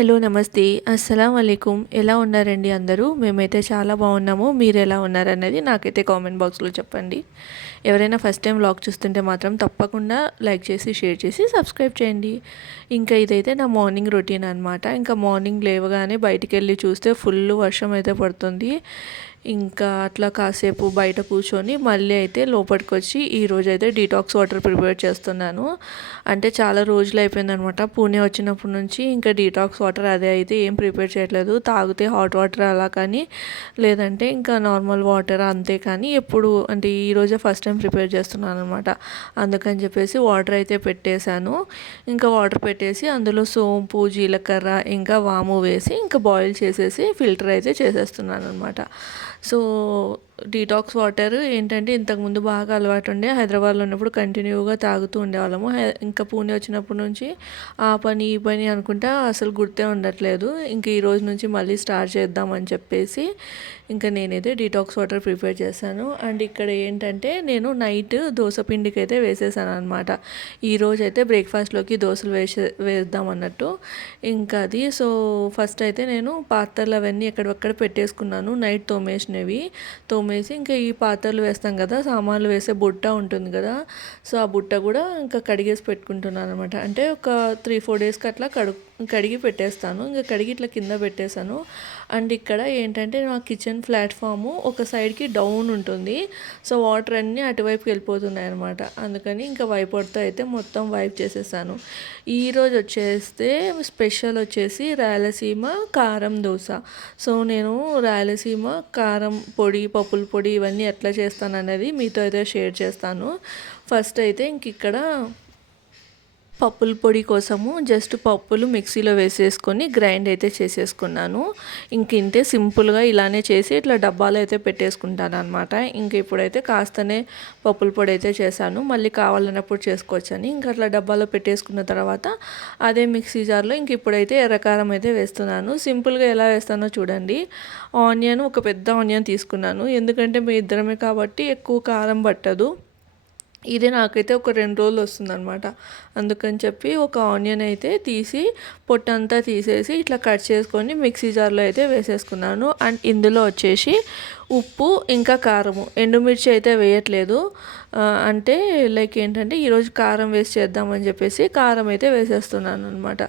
Hello నమస్తే అస్సలం వాలేకుమ్. ఎలా ఉన్నారండి అందరూ? మేమైతే చాలా బాగున్నాము. మీరు ఎలా ఉన్నారనేది నాకైతే కామెంట్ బాక్స్లో చెప్పండి. ఎవరైనా ఫస్ట్ టైం వ్లాగ్ చూస్తుంటే మాత్రం తప్పకుండా లైక్ చేసి షేర్ చేసి సబ్స్క్రైబ్ చేయండి. ఇంకా ఇదైతే నా మార్నింగ్ రొటీన్ అనమాట. ఇంకా మార్నింగ్ లేవగానే బయటికి వెళ్ళి చూస్తే ఫుల్ వర్షం అయితే పడుతుంది. ఇంకా అట్లా కాసేపు బయట కూర్చొని మళ్ళీ అయితే లోపలికి వచ్చి ఈరోజు అయితే డీటాక్స్ వాటర్ ప్రిపేర్ చేస్తున్నాను. అంటే చాలా రోజులు అయిపోయిందనమాట పూణే వచ్చినప్పటి నుంచి. ఇంకా డీటాక్స్ వాటర్ అదే అయితే ఏం ప్రిపేర్ చేయట్లేదు. తాగితే హాట్ వాటర్ అలా కానీ, లేదంటే ఇంకా నార్మల్ వాటర్ అంతే. కానీ ఎప్పుడు అంటే ఈరోజే ఫస్ట్ టైం ప్రిపేర్ చేస్తున్నాను అనమాట. అందుకని చెప్పేసి వాటర్ అయితే పెట్టేశాను. ఇంకా వాటర్ పెట్టేసి అందులో సోంపు, జీలకర్ర, ఇంకా వాము వేసి ఇంకా బాయిల్ చేసేసి ఫిల్టర్ అయితే చేసేస్తున్నాను అనమాట. సో డీటాక్స్ వాటర్ ఏంటంటే ఇంతకుముందు బాగా అలవాటు ఉండే, హైదరాబాద్లో ఉన్నప్పుడు కంటిన్యూగా తాగుతూ ఉండేవాళ్ళము. ఇంకా పూణే వచ్చినప్పటి నుంచి ఆ పని ఈ పని అనుకుంటా అసలు గుర్తే ఉండట్లేదు. ఇంకా ఈ రోజు నుంచి మళ్ళీ స్టార్ట్ చేద్దామని చెప్పేసి ఇంకా నేనైతే డీటాక్స్ వాటర్ ప్రిపేర్ చేశాను. అండ్ ఇక్కడ ఏంటంటే నేను నైట్ దోశ పిండికి అయితే వేసేసాను అనమాట. ఈరోజు అయితే బ్రేక్ఫాస్ట్లోకి దోశలు వేద్దాం అన్నట్టు ఇంకా అది. సో ఫస్ట్ అయితే నేను పాత్రలు అవన్నీ ఎక్కడెక్కడ పెట్టేసుకున్నాను, నైట్ తోమేసినవి. ఇంకా ఈ పాత్రలు వేస్తాం కదా, సామాన్లు వేసే బుట్ట ఉంటుంది కదా, సో ఆ బుట్ట కూడా ఇంకా కడిగేసి పెట్టుకుంటున్నాను అనమాట. అంటే ఒక 3-4 డేస్కి అట్లా కడిగి పెట్టేస్తాను. ఇంకా కడిగి ఇట్లా కింద పెట్టేశాను. అండ్ ఇక్కడ ఏంటంటే నా కిచెన్ ప్లాట్ఫాము ఒక సైడ్కి డౌన్ ఉంటుంది. సో వాటర్ అన్నీ అటువైపుకి వెళ్ళిపోతున్నాయి అనమాట. అందుకని ఇంకా వైపర్తో అయితే మొత్తం వైప్ చేసేసాను. ఈరోజు వచ్చేస్తే స్పెషల్ వచ్చేసి రాయలసీమ కారం దోశ. సో నేను రాయలసీమ కారం పొడి, పప్పుల పొడి ఇవన్నీ ఎట్లా చేస్తాను అనేది మీతో అయితే షేర్ చేస్తాను. ఫస్ట్ అయితే ఇంక ఇక్కడ పప్పుల పొడి కోసము జస్ట్ పప్పులు మిక్సీలో వేసేసుకొని గ్రైండ్ అయితే చేసేసుకున్నాను. ఇంతే సింపుల్గా ఇలానే చేసి ఇట్లా డబ్బాలో అయితే పెట్టేసుకుంటాను అనమాట. ఇంక ఇప్పుడైతే కాస్తనే పప్పుల పొడి అయితే చేశాను, మళ్ళీ కావాలన్నప్పుడు చేసుకోవచ్చని. ఇంకా అట్లా డబ్బాలో పెట్టేసుకున్న తర్వాత అదే మిక్సీ జార్లో ఇంక ఇప్పుడైతే ఎర్రకారం అయితే వేస్తున్నాను. సింపుల్గా ఎలా వేస్తానో చూడండి. ఆనియన్, ఒక పెద్ద ఆనియన్ తీసుకున్నాను, ఎందుకంటే మీ ఇద్దరమే కాబట్టి ఎక్కువ కారం పట్టదు. ఇది నాకైతే ఒక 2 రోజులు వస్తుందన్నమాట. అందుకని చెప్పి ఒక ఆనియన్ అయితే తీసి పొట్టంతా తీసేసి ఇట్లా కట్ చేసుకొని మిక్సీ జార్లో అయితే వేసేసుకున్నాను. అండ్ ఇందులో వచ్చేసి ఉప్పు, ఇంకా కారము, ఎండుమిర్చి అయితే వేయట్లేదు. అంటే లైక్ ఏంటంటే ఈరోజు కారం వేసి చేద్దామని చెప్పేసి కారం అయితే వేసేస్తున్నాను అనమాట.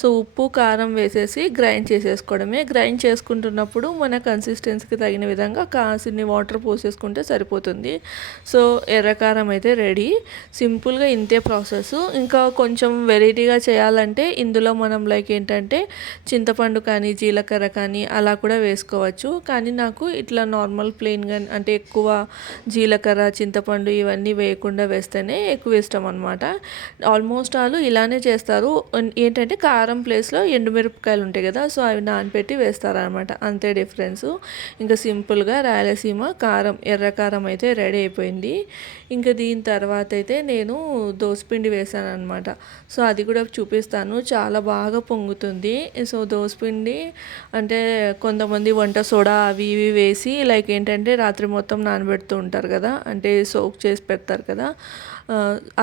సో ఉప్పు, కారం వేసేసి గ్రైండ్ చేసేసుకోవడమే. గ్రైండ్ చేసుకుంటున్నప్పుడు మన కన్సిస్టెన్సీకి తగిన విధంగా కాసిన్ని వాటర్ పోసేసుకుంటే సరిపోతుంది. సో ఎర్రకారం అయితే రెడీ. సింపుల్గా ఇంతే ప్రాసెస్. ఇంకా కొంచెం వెరైటీగా చేయాలంటే ఇందులో మనం లైక్ ఏంటంటే చింతపండు కానీ, జీలకర్ర కానీ అలా కూడా వేసుకోవచ్చు. కానీ నాకు ఇట్లా నార్మల్ ప్లెయిన్గా అంటే ఎక్కువ జీలకర్ర, చింతపండు ఇవన్నీ వేయకుండా వేస్తేనే ఎక్కువ ఇష్టం అనమాట. ఆల్మోస్ట్ వాళ్ళు ఇలానే చేస్తారు. ఏంటంటే కారం ప్లేస్లో ఎండుమిరపకాయలు ఉంటాయి కదా, సో అవి నానపెట్టి వేస్తారనమాట. అంతే డిఫరెన్సు. ఇంకా సింపుల్గా రాయలసీమ కారం, ఎర్రకారం అయితే రెడీ అయిపోయింది. ఇంకా దీని తర్వాత అయితే నేను దోసపిండి వేసాను అనమాట. సో అది కూడా చూపిస్తాను. చాలా బాగా పొంగుతుంది. సో దోసపిండి అంటే కొంతమంది వంట సోడా అవి ఇవి వేసి లైక్ ఏంటంటే రాత్రి మొత్తం నానబెడుతూ ఉంటారు కదా, అంటే సోక్ చేసి పెడతారు కదా.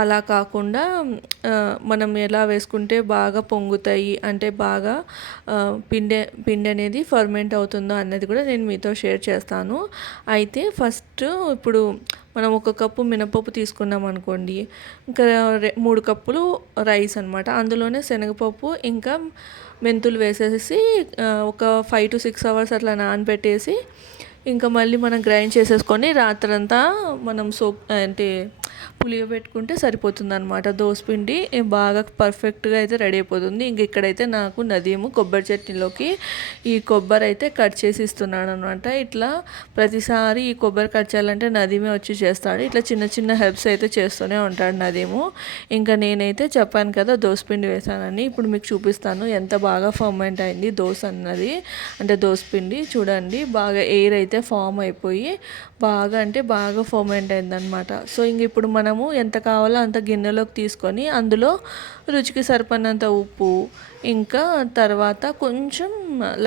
అలా కాకుండా మనం ఎలా వేసుకుంటే బాగా పొంగుతాయి, అంటే బాగా పిండి అనేది ఫర్మెంట్ అవుతుందో అన్నది కూడా నేను మీతో షేర్ చేస్తాను. అయితే ఫస్ట్ ఇప్పుడు మనం 1 కప్పు మినపప్పు తీసుకున్నాం అనుకోండి, ఇంకా 3 కప్పులు రైస్ అనమాట. అందులోనే శనగపప్పు ఇంకా మెంతులు వేసేసి ఒక 5 to 6 hours అట్లా నానబెట్టేసి ఇంకా మళ్ళీ మనం గ్రైండ్ చేసేసుకొని రాత్రంతా మనం అంటే పులియబెట్టుకుంటే సరిపోతుంది అనమాట. దోసపిండి బాగా పర్ఫెక్ట్గా అయితే రెడీ అయిపోతుంది. ఇంక ఇక్కడైతే నాకు నదీము కొబ్బరి చట్నీలోకి ఈ కొబ్బరి అయితే కట్ చేసి ఇస్తున్నాడు అనమాట. ఇట్లా ప్రతిసారి ఈ కొబ్బరి కట్ చేయాలంటే నదీమే వచ్చి చేస్తాడు. ఇట్లా చిన్న చిన్న హెల్ప్స్ అయితే చేస్తూనే ఉంటాడు నదీము. ఇంకా నేనైతే చెప్పాను కదా దోసపిండి వేసానని, ఇప్పుడు మీకు చూపిస్తాను ఎంత బాగా ఫర్మెంట్ అయింది దోశ అన్నది. అంటే దోసపిండి చూడండి బాగా ఎయిర్ అయితే ఫామ్ అయిపోయి బాగా అంటే బాగా ఫర్మెంట్ అయిందనమాట. సో ఇంక ఇప్పుడు మనము ఎంత కావాలో అంత గిన్నెలోకి తీసుకొని అందులో రుచికి సరిపడినంత ఉప్పు, ఇంకా తర్వాత కొంచెం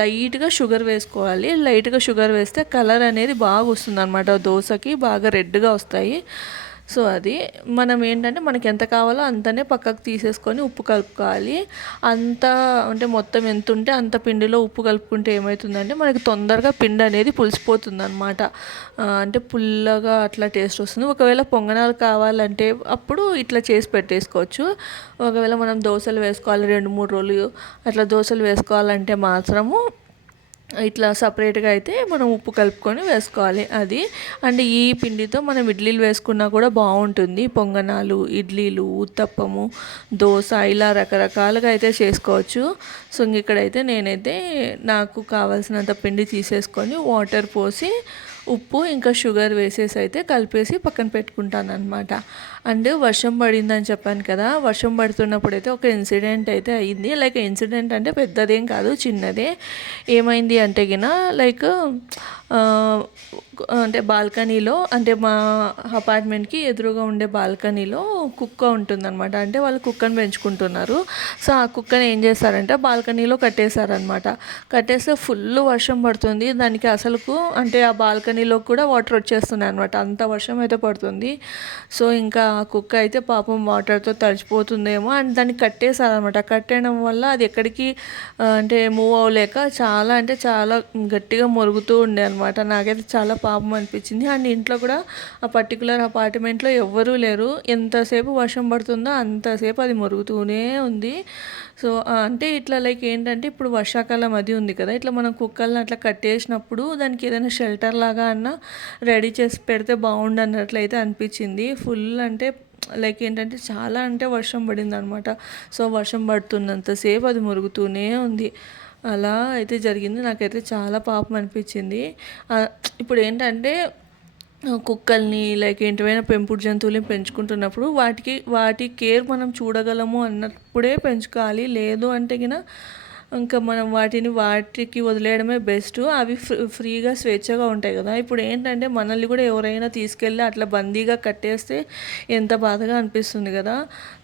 లైట్గా షుగర్ వేసుకోవాలి. లైట్గా షుగర్ వేస్తే కలర్ అనేది బాగా వస్తుంది అనమాట. దోశకి బాగా రెడ్గా వస్తాయి. సో అది మనం ఏంటంటే మనకి ఎంత కావాలో అంతనే పక్కకు తీసేసుకొని ఉప్పు కలుపుకోవాలి. అంత అంటే మొత్తం ఎంత ఉంటే అంత పిండిలో ఉప్పు కలుపుకుంటే ఏమవుతుందంటే మనకి తొందరగా పిండి అనేది పులిసిపోతుంది అనమాట. అంటే పుల్లగా అట్లా టేస్ట్ వస్తుంది. ఒకవేళ పొంగనాలు కావాలంటే అప్పుడు ఇట్లా చేసి పెట్టేసుకోవచ్చు. ఒకవేళ మనం దోశలు వేసుకోవాలి 2-3 రోజులు అట్లా దోశలు వేసుకోవాలంటే మాత్రము ఇట్లా సపరేట్గా అయితే మనం ఉప్పు కలుపుకొని వేసుకోవాలి అది. అండ్ ఈ పిండితో మనం ఇడ్లీలు వేసుకున్నా కూడా బాగుంటుంది. పొంగనాలు, ఇడ్లీలు, ఉత్తప్పము, దోశ ఇలా రకరకాలుగా అయితే చేసుకోవచ్చు. సో ఇక్కడైతే నేనైతే నాకు కావాల్సినంత పిండి తీసేసుకొని వాటర్ పోసి ఉప్పు ఇంకా షుగర్ వేసేసి అయితే కలిపేసి పక్కన పెట్టుకుంటాను అనమాట. అండ్ వర్షం పడిందని చెప్పాను కదా, వర్షం పడుతున్నప్పుడు అయితే ఒక ఇన్సిడెంట్ అయితే అయ్యింది. లైక్ ఇన్సిడెంట్ అంటే పెద్దదేం కాదు, చిన్నదే. ఏమైంది అంటే లైక్ అంటే బాల్కనీలో, అంటే మా అపార్ట్మెంట్కి ఎదురుగా ఉండే బాల్కనీలో కుక్క ఉంటుందన్నమాట. అంటే వాళ్ళు కుక్కను పెంచుకుంటున్నారు. సో ఆ కుక్కని ఏం చేస్తారంటే బాల్కనీలో కట్టేశారనమాట. కట్టేస్తే ఫుల్ వర్షం పడుతుంది. దానికి అసలుకు అంటే ఆ బాల్కనీలో కూడా వాటర్ వచ్చేస్తున్నాయి అనమాట. అంత వర్షం అయితే పడుతుంది. సో ఇంకా ఆ కుక్క అయితే పాపం వాటర్తో తడిచిపోతుందేమో అని దాన్ని కట్టేశారనమాట. కట్టేయడం వల్ల అది ఎక్కడికి అంటే మూవ్ అవ్వలేక చాలా అంటే చాలా గట్టిగా మొరుగుతూ ఉండే అనమాట. నాకైతే చాలా పాపం అనిపించింది. అండ్ ఇంట్లో కూడా ఆ పర్టికులర్ అపార్ట్మెంట్లో ఎవ్వరూ లేరు. ఎంతసేపు వర్షం పడుతుందో అంతసేపు అది మొరుగుతూనే ఉంది. సో అంటే ఇట్లా లైక్ ఏంటంటే ఇప్పుడు వర్షాకాలం అది ఉంది కదా, ఇట్లా మనం కుక్కల్ని అట్లా కట్టేసినప్పుడు దానికి ఏదైనా షెల్టర్ లాగా అన్నా రెడీ చేసి పెడితే బాగుండు అన్నట్లయితే అనిపించింది. ఫుల్ అంటే లైక్ ఏంటంటే చాలా అంటే వర్షం పడింది అనమాట. సో వర్షం పడుతున్నంతసేపు అది మురుగుతూనే ఉంది. అలా అయితే జరిగింది. నాకైతే చాలా పాపం అనిపించింది. ఇప్పుడు ఏంటంటే కుక్కల్ని లైక్ ఏంటివైనా పెంపుడు జంతువులని పెంచుకుంటున్నప్పుడు వాటి కేర్ మనం చూడగలము అన్నప్పుడే పెంచుకోవాలి. లేదు అంటే ఇంకా మనం వాటికి వదిలేయడమే బెస్ట్. అవి ఫ్రీగా స్వేచ్ఛగా ఉంటాయి కదా. ఇప్పుడు ఏంటంటే మనల్ని కూడా ఎవరైనా తీసుకెళ్ళి అట్లా బందీగా కట్టేస్తే ఎంత బాధగా అనిపిస్తుంది కదా.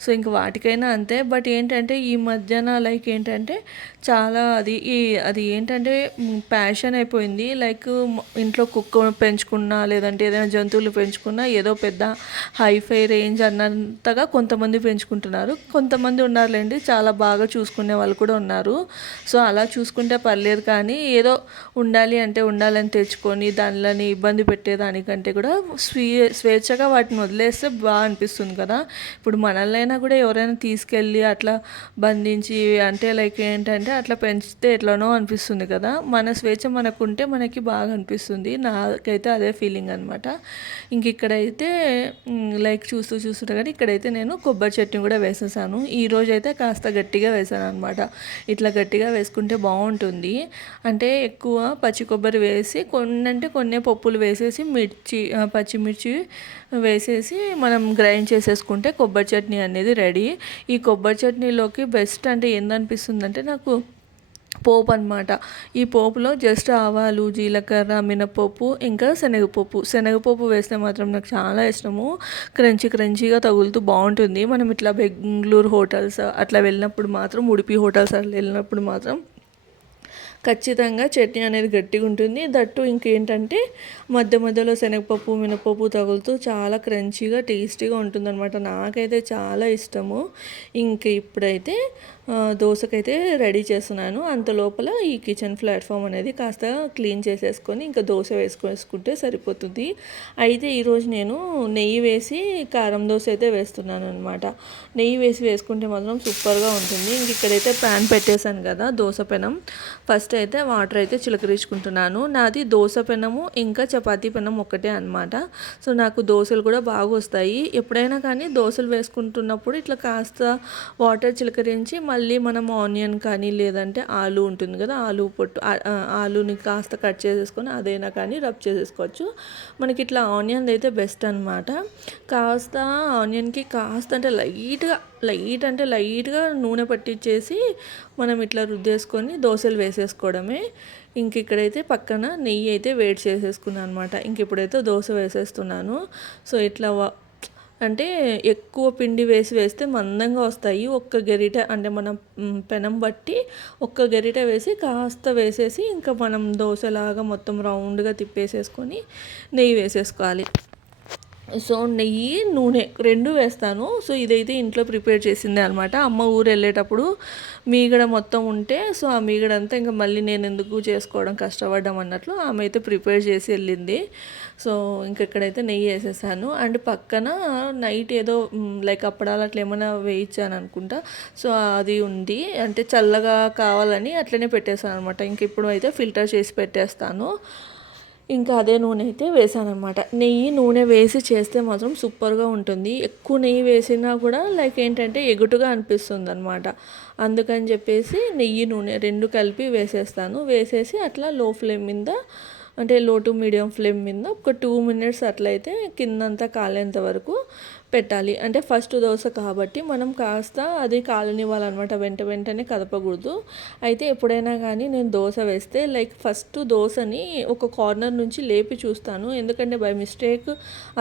సో ఇంక వాటికైనా అంతే. బట్ ఏంటంటే ఈ మధ్యన లైక్ ఏంటంటే చాలా అది ఏంటంటే ప్యాషన్ అయిపోయింది. లైక్ ఇంట్లో కుక్క పెంచుకున్నా లేదంటే ఏదైనా జంతువులు పెంచుకున్నా ఏదో పెద్ద హైఫై రేంజ్ అన్నంతగా కొంతమంది పెంచుకుంటున్నారు. కొంతమంది ఉన్నారులేండి చాలా బాగా చూసుకునే వాళ్ళు కూడా ఉన్నారు. సో అలా చూసుకుంటే పర్లేదు, కానీ ఏదో ఉండాలని తెచ్చుకొని దానిని ఇబ్బంది పెట్టేదానికంటే కూడా స్వేచ్ఛగా వాటిని వదిలేస్తే బాగా అనిపిస్తుంది కదా. ఇప్పుడు మనల్నైనా కూడా ఎవరైనా తీసుకెళ్ళి అట్లా బంధించి అంటే లైక్ ఏంటంటే అట్లా పెంచితే ఎట్లనో అనిపిస్తుంది కదా. మన స్వేచ్ఛ మనకుంటే మనకి బాగా అనిపిస్తుంది. నాకైతే అదే ఫీలింగ్ అనమాట. ఇంక ఇక్కడైతే లైక్ చూస్తుంటే కానీ ఇక్కడైతే నేను కొబ్బరి చట్నీ కూడా వేసేసాను. ఈరోజు అయితే కాస్త గట్టిగా వేసాను అనమాట. ఇట్లా గట్టిగా వేసుకుంటే బాగుంటుంది. అంటే ఎక్కువ పచ్చి కొబ్బరి వేసి కొన్ని పప్పులు వేసేసి పచ్చిమిర్చి వేసేసి మనం గ్రైండ్ చేసేసుకుంటే కొబ్బరి చట్నీ అనేది రెడీ. ఈ కొబ్బరి చట్నీలోకి బెస్ట్ అంటే ఏందనిపిస్తుంది అంటే నాకు పోపు అనమాట. ఈ పోపులో జస్ట్ ఆవాలు, జీలకర్ర, మినపప్పు ఇంకా శనగపప్పు వేస్తే మాత్రం నాకు చాలా ఇష్టము. క్రంచీగా తగులుతూ బాగుంటుంది. మనం ఇట్లా బెంగళూరు హోటల్స్ అట్లా వెళ్ళినప్పుడు మాత్రం, ఉడిపి హోటల్స్ అట్లా వెళ్ళినప్పుడు మాత్రం ఖచ్చితంగా చట్నీ అనేది గట్టిగా ఉంటుంది. దట్టు ఇంకేంటంటే మధ్యలో శనగపప్పు, మినపప్పు తగులుతూ చాలా క్రంచీగా టేస్టీగా ఉంటుందన్నమాట. నాకైతే చాలా ఇష్టము. ఇంక ఇప్పుడైతే దోశకైతే రెడీ చేస్తున్నాను. అంత లోపల ఈ కిచెన్ ప్లాట్ఫామ్ అనేది కాస్త క్లీన్ చేసేసుకొని ఇంకా దోశ వేసుకుంటే సరిపోతుంది. అయితే ఈరోజు నేను నెయ్యి వేసి కారం దోశ అయితే వేస్తున్నాను అనమాట. నెయ్యి వేసుకుంటే మాత్రం సూపర్గా ఉంటుంది. ఇంక ఇక్కడైతే ప్యాన్ పెట్టేశాను కదా దోశ పెనం. ఫస్ట్ అయితే వాటర్ అయితే చిలకరించుకుంటున్నాను. నాది దోశ పెనము ఇంకా చపాతీ పెనం ఒక్కటే అనమాట. సో నాకు దోశలు కూడా బాగా వస్తాయి. ఎప్పుడైనా కానీ దోశలు వేసుకుంటున్నప్పుడు ఇట్లా కాస్త వాటర్ చిలకరించి మళ్ళీ మనం ఆనియన్ కానీ లేదంటే ఆలు ఉంటుంది కదా, ఆలుని కాస్త కట్ చేసేసుకొని అదైనా కానీ రబ్ చేసేసుకోవచ్చు. మనకి ఇట్లా ఆనియన్ అయితే బెస్ట్ అనమాట. కాస్త ఆనియన్కి కాస్త అంటే లైట్గా నూనె పట్టించేసి మనం ఇట్లా రుద్దేసుకొని దోశలు వేసేసుకోవడమే. ఇంక ఇక్కడైతే పక్కన నెయ్యి అయితే వేడి చేసేసుకున్నాను అనమాట. ఇంక ఇప్పుడైతే దోశ వేసేస్తున్నాను. సో ఇట్లా అంటే ఎక్కువ పిండి వేస్తే మందంగా వస్తాయి. ఒక్క గరిటె అంటే మనం పెనం బట్టి ఒక్క గరిటె వేసి కాస్త వేసేసి ఇంకా మనం దోశలాగా మొత్తం రౌండ్గా తిప్పేసేసుకొని నెయ్యి వేసేసుకోవాలి. సో నెయ్యి నూనె రెండు వేస్తాను. సో ఇదైతే ఇంట్లో ప్రిపేర్ చేసిందే అనమాట. అమ్మ ఊరు వెళ్ళేటప్పుడు మీగడ మొత్తం ఉంటే సో ఆ మీగడంతా ఇంకా మళ్ళీ నేను ఎందుకు చేసుకోవడం కష్టపడ్డం అన్నట్లు ఆమె అయితే ప్రిపేర్ చేసి వెళ్ళింది. సో ఇంకెక్కడైతే నెయ్యి వేసేసాను. అండ్ పక్కన నైట్ ఏదో లైక్ అప్పడాలు అట్లా ఏమైనా వేయించాను అనుకుంటా. సో అది ఉంది, అంటే చల్లగా కావాలని అట్లనే పెట్టేసాను అనమాట. ఇంక ఇప్పుడు అయితే ఫిల్టర్ చేసి పెట్టేస్తాను. ఇంకా అదే నూనె అయితే వేసానమాట. నెయ్యి నూనె వేసి చేస్తే మాత్రం సూపర్గా ఉంటుంది. ఎక్కువ నెయ్యి వేసినా కూడా లైక్ ఏంటంటే ఎగుటుగా అనిపిస్తుంది అనమాట. అందుకని చెప్పేసి నెయ్యి నూనె రెండు కలిపి వేసేస్తాను. వేసేసి అట్లా లో ఫ్లేమ్ మీద, అంటే లో టు మీడియం ఫ్లేమ్ మీద ఒక 2 మినిట్స్ అట్లయితే కిందంతా కాలేంత వరకు పెట్టాలి. అంటే ఫస్ట్ దోశ కాబట్టి మనం కాస్త అది కాలనివ్వాలన్నమాట, వెంటనే కదపకూడదు. అయితే ఎప్పుడైనా కానీ నేను దోశ వేస్తే లైక్ ఫస్ట్ దోశని ఒక కార్నర్ నుంచి లేపి చూస్తాను. ఎందుకంటే బై మిస్టేక్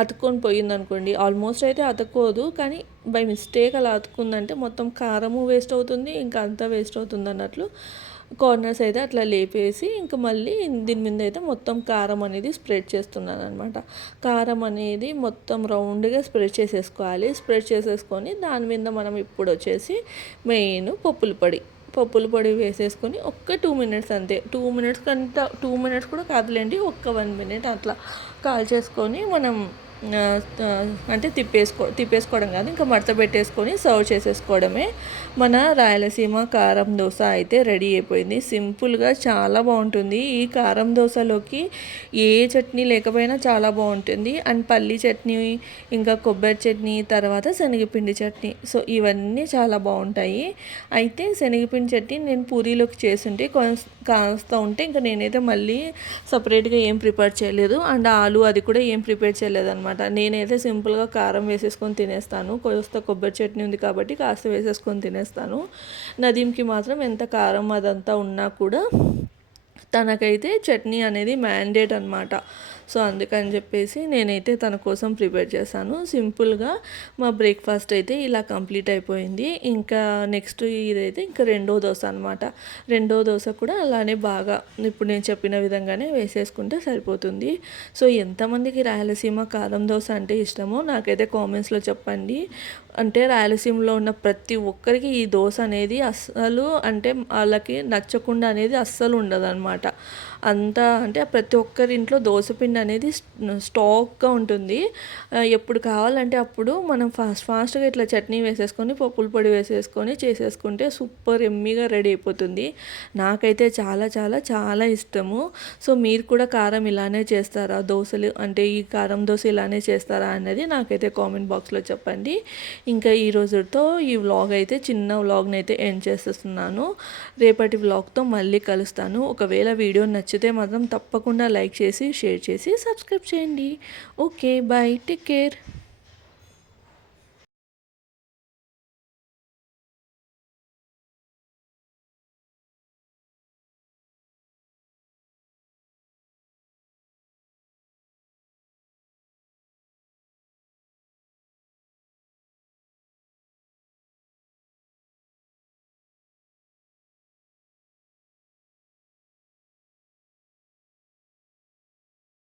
అతుక్కొని పోయిందనుకోండి, ఆల్మోస్ట్ అయితే అతుక్కోదు, కానీ బై మిస్టేక్ అలా అతుక్కుందంటే మొత్తం కారము వేస్ట్ అవుతుంది, ఇంకా అంతా వేస్ట్ అవుతుంది అన్నట్లు కార్నర్స్ అయితే అట్లా లేపేసి ఇంకా మళ్ళీ దీని మీద అయితే మొత్తం కారం అనేది స్ప్రెడ్ చేస్తున్నాను అనమాట. కారం అనేది మొత్తం రౌండ్గా స్ప్రెడ్ చేసేసుకోవాలి. స్ప్రెడ్ చేసేసుకొని దాని మీద మనం ఇప్పుడు వచ్చేసి మెయిన్ పప్పుల పొడి వేసేసుకొని ఒక్క 2 మినిట్స్ అంతే. 2 మినిట్స్ కంటే 2 మినిట్స్ కూడా కాదులేండి, ఒక్క 1 మినిట్ అట్లా కాల్చేసుకొని మనం అంటే తిప్పేసుకోవడం కాదు, ఇంకా మడత పెట్టేసుకొని సర్వ్ చేసేసుకోవడమే. మన రాయలసీమ కారం దోశ అయితే రెడీ అయిపోయింది. సింపుల్గా చాలా బాగుంటుంది. ఈ కారం దోశలోకి ఏ చట్నీ లేకపోయినా చాలా బాగుంటుంది. అండ్ పల్లి చట్నీ, ఇంకా కొబ్బరి చట్నీ, తర్వాత శనగపిండి చట్నీ, సో ఇవన్నీ చాలా బాగుంటాయి. అయితే శనగపిండి చట్నీ నేను పూరీలోకి చేస్తుంటే కాస్త ఉంటే ఇంకా నేనైతే మళ్ళీ సపరేట్గా ఏం ప్రిపేర్ చేయలేదు. అండ్ ఆలు అది కూడా ఏం ప్రిపేర్ చేయలేదు అనమాట. నేనైతే సింపుల్గా కారం వేసేసుకొని తినేస్తాను. కాస్త కొబ్బరి చట్నీ ఉంది కాబట్టి కాస్త వేసేసుకొని తినేస్తాను. నదీంకి మాత్రం ఎంత కారం అదంతా ఉన్నా కూడా తనకైతే చట్నీ అనేది మ్యాండేట్ అనమాట. సో అందుకని చెప్పేసి నేనైతే తన కోసం ప్రిపేర్ చేశాను. సింపుల్గా మా బ్రేక్ఫాస్ట్ అయితే ఇలా కంప్లీట్ అయిపోయింది. ఇంకా నెక్స్ట్ ఇదైతే ఇంకా రెండో దోశ అనమాట. రెండో దోశ కూడా అలానే బాగా ఇప్పుడు నేను చెప్పిన విధంగానే వేసేసుకుంటే సరిపోతుంది. సో ఎంతమందికి రాయలసీమ కారం దోశ అంటే ఇష్టమో నాకైతే కామెంట్స్లో చెప్పండి. అంటే రాయలసీమలో ఉన్న ప్రతి ఒక్కరికి ఈ దోశ అనేది అస్సలు, అంటే వాళ్ళకి నచ్చకుండా అనేది అస్సలు ఉండదు అనమాట. అంతా అంటే ప్రతి ఒక్కరి ఇంట్లో దోశపిండి అనేది స్టాక్గా ఉంటుంది. ఎప్పుడు కావాలంటే అప్పుడు మనం ఫాస్ట్గా ఇట్లా చట్నీ వేసేసుకొని పప్పుల పొడి వేసేసుకొని చేసేసుకుంటే సూపర్ ఎమ్మీగా రెడీ అయిపోతుంది. నాకైతే చాలా చాలా చాలా ఇష్టము. సో మీరు కూడా కారం ఇలానే చేస్తారా, దోశలు అంటే ఈ కారం దోశ ఇలానే చేస్తారా అనేది నాకైతే కామెంట్ బాక్స్లో చెప్పండి. ఇంకా ఈ రోజుతో ఈ వ్లాగ్ అయితే చిన్న వ్లాగ్ని అయితే ఎండ్ చేసేస్తున్నాను. రేపటి వ్లాగ్తో మళ్ళీ కలుస్తాను. ఒకవేళ వీడియో నచ్చితే మాత్రం తప్పకుండా లైక్ చేసి, షేర్ చేసి, సబ్స్క్రైబ్ చేయండి. Okay, bye, take care.